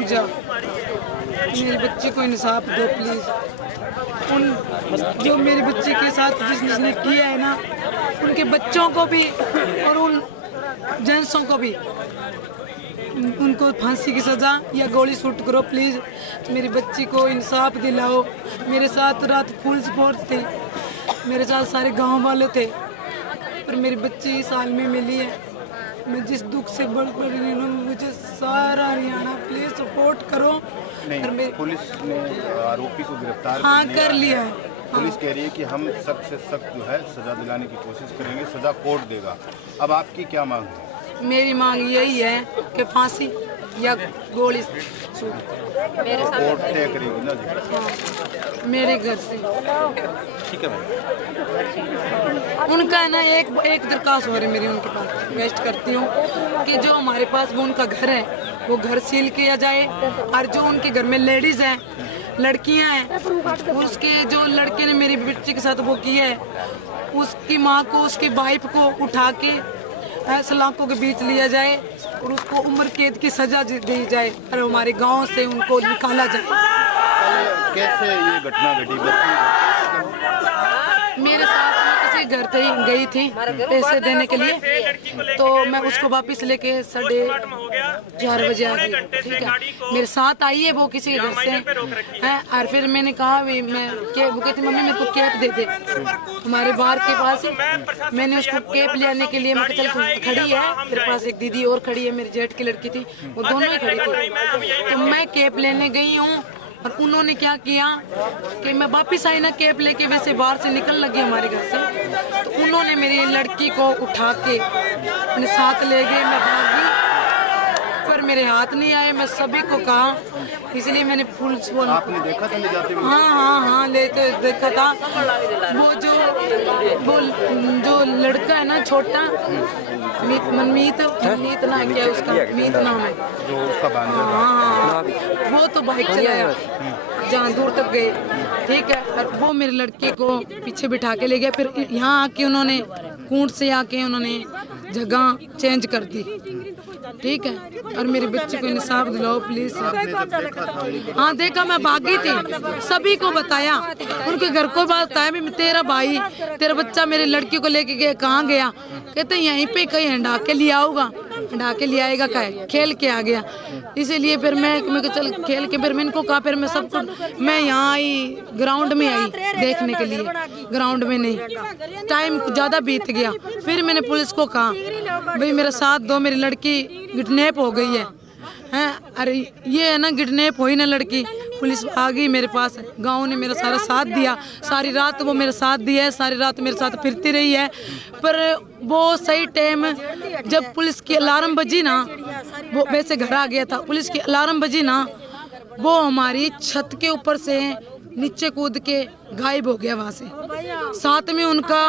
पूजा, मेरे बच्चे को इंसाफ दो प्लीज़। उन जो मेरे बच्चे के साथ जिसने किया है ना, उनके बच्चों को भी और उन जेंट्सों को भी उनको फांसी की सज़ा या गोली शूट करो प्लीज़। मेरी बच्ची को इंसाफ दिलाओ। मेरे साथ रात फुल सपोर्ट थी, मेरे साथ सारे गांव वाले थे, पर मेरी बच्ची इस हाल में मिली है। मैं जिस दुख से बढ़ रही हूँ, मुझे सारा हरियाणा प्लीज़ सपोर्ट करो। नहीं, पुलिस ने आरोपी को गिरफ्तार कर लिया है। पुलिस कह रही है कि हम सख्त से सख्त जो है सजा दिलाने की कोशिश करेंगे, सजा कोर्ट देगा। अब आपकी क्या मांग है? मेरी मांग यही है कि फांसी या गोली शूट कोर्ट तय करेगी ना जी? हाँ, मेरे घर से। ठीक है भाई। उनका है ना एक दरखास्त हो रही मेरी उनके पास रिक्वेस्ट करती हूँ कि जो हमारे पास वो उनका घर है वो घर सील किया जाए, और जो उनके घर में लेडीज़ हैं, लड़कियां हैं, उसके जो लड़के ने मेरी बच्ची के साथ वो किया है, उसकी माँ को, उसकी वाइफ को उठा के सलाखों के बीच लिया जाए और उसको उम्र कैद की सजा दी जाए और हमारे गांव से उनको निकाला जाए। कैसे ये घटना घटी? मेरे साथ किसी घर गई थी पैसे देने के लिए, तो मैं उसको वापस लेके 4:30 बजे आ गई। ठीक है, मेरे साथ आई है वो किसी घर से है, और फिर मैंने कहा भी वो कहती मम्मी मेरे को कैप दे दे हमारे बाहर के पास। मैंने उसको कैप ले आने के लिए मैं चल खड़ी है, मेरे पास एक दीदी और खड़ी है, मेरी जेठ की लड़की थी, वो दोनों ही खड़ी थी। तो मैं कैप लेने गई हूँ और उन्होंने क्या किया कि मैं वापिस आई ना कैप लेके, वैसे बाहर से निकल लगी हमारे घर से, तो उन्होंने मेरी लड़की को उठा के अपने साथ ले गए। मैं भागी पर मेरे हाथ नहीं आए, मैं सभी को कहा, इसलिए मैंने पुलिस को। आपने देखा था ले जाते हुए? हाँ लेते देखा था। वो जो लड़का है ना छोटा मनमीत ना क्या उसका मीत नाम है, जो उसका बांधे। हाँ, वो तो बाइक चलाया जहाँ दूर तक गए। ठीक है, और वो मेरे लड़के को पीछे बिठा के ले गया। फिर यहाँ आके उन्होंने कूट से आके उन्होंने जगह चेंज कर दी। ठीक है, और मेरे बच्चे को इंसाफ दिलाओ प्लीज। हाँ देखा, मैं भागी थी, सभी को बताया, उनके घर को बताया भी तेरा भाई तेरा बच्चा मेरी लड़की को लेके गया, कहाँ गया? कहते यहीं पे कहीं हंडा के लिया होगा, हंडा के ले आएगा, कहे खेल के आ गया। इसीलिए फिर मैं चल खेल के, फिर मैं इनको कहा, फिर मैं सबको मैं यहाँ आई ग्राउंड में आई देखने के लिए, ग्राउंड में नहीं, टाइम ज़्यादा बीत गया। फिर मैंने पुलिस को कहा भाई मेरा साथ दो, मेरी लड़की किडनैप हो गई है हैं। अरे ये है ना, किडनैप हुई ना लड़की, पुलिस आ गई मेरे पास, गांव ने मेरा सारा साथ दिया, सारी रात वो मेरे साथ दिया है, सारी रात मेरे साथ फिरती रही है। पर वो सही टाइम जब पुलिस की अलार्म बजी ना, वो वैसे घर आ गया था, पुलिस की अलार्म बजी ना, वो हमारी छत के ऊपर से नीचे कूद के गायब हो गया वहाँ से। साथ में उनका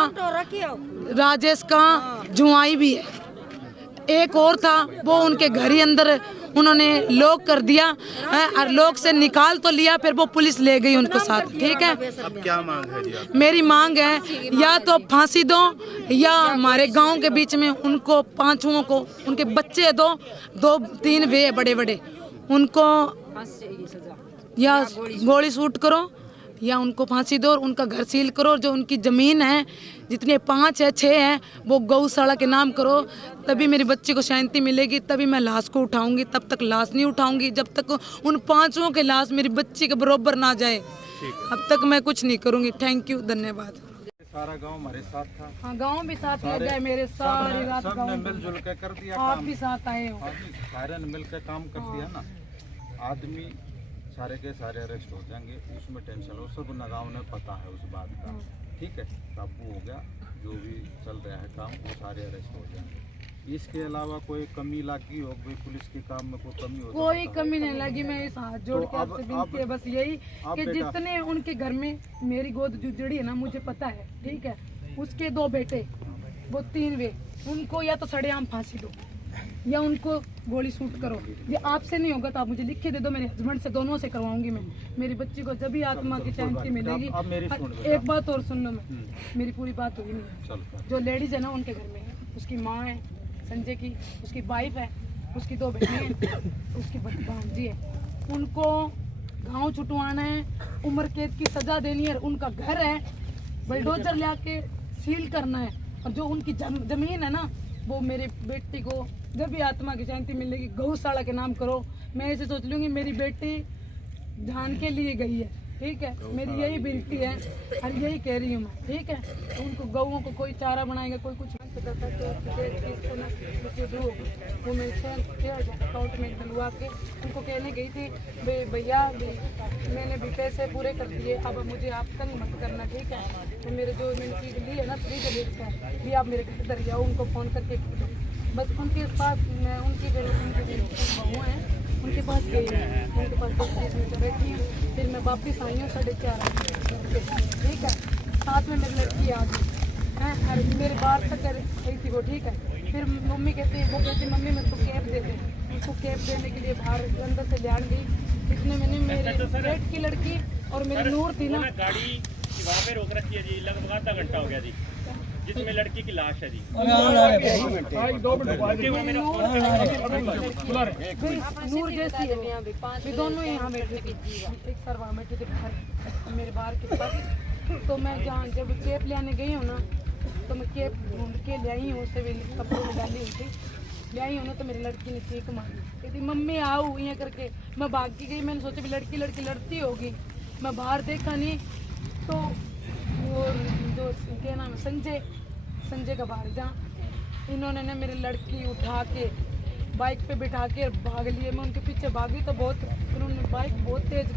राजेश का जुआई भी है, एक और था, वो उनके घर ही अंदर उन्होंने लॉक कर दिया है, और लॉक से निकाल तो लिया, फिर वो पुलिस ले गई उनको साथ। ठीक है, अब क्या मांग है जी? मेरी मांग है या तो फांसी दो, या हमारे गांव के बीच में उनको पांचों को, उनके बच्चे 2-3 वे बड़े बड़े, उनको या गोली शूट करो या उनको फांसी दो और उनका घर सील करो। जो उनकी ज़मीन है, जितने 5 है 6 हैं, वो गौशाला के नाम करो, तभी मेरी बच्ची को शांति मिलेगी, तभी मैं लाश को उठाऊंगी। तब तक लाश नहीं उठाऊंगी जब तक उन 5 के लाश मेरी बच्ची के बरोबर ना जाए, अब तक मैं कुछ नहीं करूंगी। थैंक यू, धन्यवाद। सारा गांव हमारे साथ था। हाँ, गांव भी साथ लग गए मेरे, सारी रात सबने मिलजुल के कर दिया, आप भी साथ आए हो। सारे ने मिलकर काम कर दिया ना। आदमी सारे के सारे अरेस्ट हो जाएंगे, उसमें टेंशन हो, सब गाँव ने पता है उस बात का। ठीक है, काबू हो गया, जो भी चल रहा है काम वो सारे अरेस्ट हो जाएंगे। इसके अलावा कोई कमी लगी हो, कोई पुलिस के काम में कोई कमी हो? कोई कमी नहीं लगी। मैं इस हाथ जोड़ के आपसे विनती है बस यही कि जितने उनके घर में मेरी गोद जुजड़ी है ना, मुझे पता है। ठीक है, उसके 2 बेटे, वो 3 वे, उनको या तो सड़ेआम फांसी दो या उनको गोली शूट करो। ये आपसे नहीं होगा तो आप मुझे लिख के दे दो, मेरे हस्बैंड से, दोनों से करवाऊंगी मैं। मेरी बच्ची को जब भी आत्मा की शांति मिलेगी। एक बात और सुन लो, मैं मेरी पूरी बात हुई नहीं। जो लेडीज है ना उनके घर में, उसकी माँ है संजय की, उसकी वाइफ है, उसकी 2 बेटी हैं, उसकी भांजी है, उनको गांव छुटवाना है, उम्र कैद की सजा देनी है। उनका घर है, बुलडोजर ले आके सील करना है। और जो उनकी जमीन है ना, वो मेरे बेटी को जब भी आत्मा की शांति मिलेगी गौशाला के नाम करो। मैं ऐसे सोच लूँगी मेरी बेटी जान के लिए गई है, ठीक है। मेरी यही विनती है और यही कह रही हूँ मैं, ठीक है। तो उनको गौओं को कोई चारा बनाएगा, कोई कुछ वो मेरे अकाउंट में डलवा के उनको कहने गई थी भैया मैंने भी पैसे पूरे कर दिए, अब मुझे आप तंग मत करना, ठीक है। तो मेरे जो मैंने चीज़ ली है ना फ्रीज का भी आप मेरे घर इधर जाओ, उनको फ़ोन करके बस उनके पास मैं उनकी बहू हैं उनके पास गई, उनके पास 10 मिनट बैठी हूँ। फिर मैं वापस आई हूँ 4:30, ठीक है। साथ में मेरी लड़की आ गई हैं, अरे मेरे बाहर तक गई थी वो, ठीक है। फिर मम्मी कहती मम्मी मेरे को कैब दे दे। उसको कैब देने के लिए बाहर अंदर से ले गई। इतने मैंने मेरे पेट की लड़की और मेरी नूर थी ना, गाड़ी वहाँ पे रोक रखी है जी, लगभग आधा घंटा हो गया जी, जिसमें लड़की की लाश है जी। नूर जैसी है, दोनों यहाँ बैठे थे, एक सर वहाँ बैठे थे बाहर मेरे बाहर के पास। तो मैं जहाँ जब कैब लेने गई हूँ ना, तो मैं कैब ढूंढ के ले आई हूँ, उससे कपड़ों में डाली हुई थी, ले आई हूँ ना। तो मेरी लड़की ने चीख मारी, कहती मम्मी आओ यहाँ करके। मैं भाग के गई, मैंने सोचा भी लड़की लड़ती होगी। मैं बाहर देखा नहीं, तो वो जो क्या नाम है संजय का बाहर, जहाँ इन्होंने ना मेरी लड़की उठा के बाइक पे बिठा के भाग लिए। मैं उनके पीछे भागी तो बहुत, उन्होंने बाइक बहुत तेज